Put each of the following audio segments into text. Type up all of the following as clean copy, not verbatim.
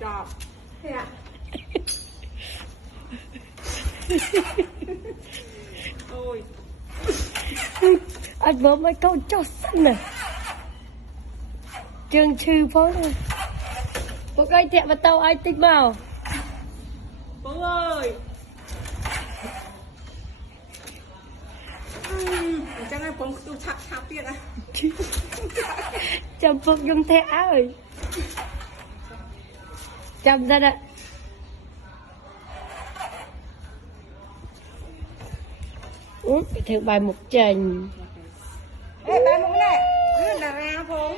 chọc thế ạ. Ôi anh vừa mấy câu cho xanh nè trường trừ phố này một cái thẹn vào tàu ai tích vào bố ơi. Chẳng ai bóng tôi chạp chạp tiết à. chăm phục dùng thẻ ơi chăm ra đây cái thứ bài một trình Ê bà mũ này cứ là ra phố.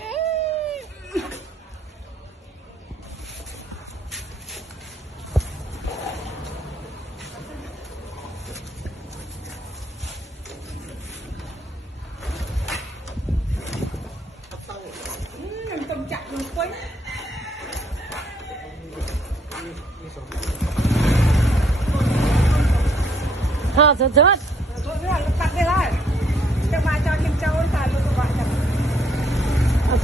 Tâm trạng được quấy. ha sốt sốt Tắt đi lại. Cho bà cho thêm châu ấy xài luôn các bạn chặt.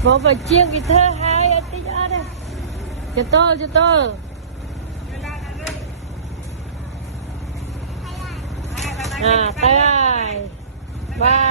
phố và chiên cái thơ hai ở tích ở đây cho tôi à tay ơi bye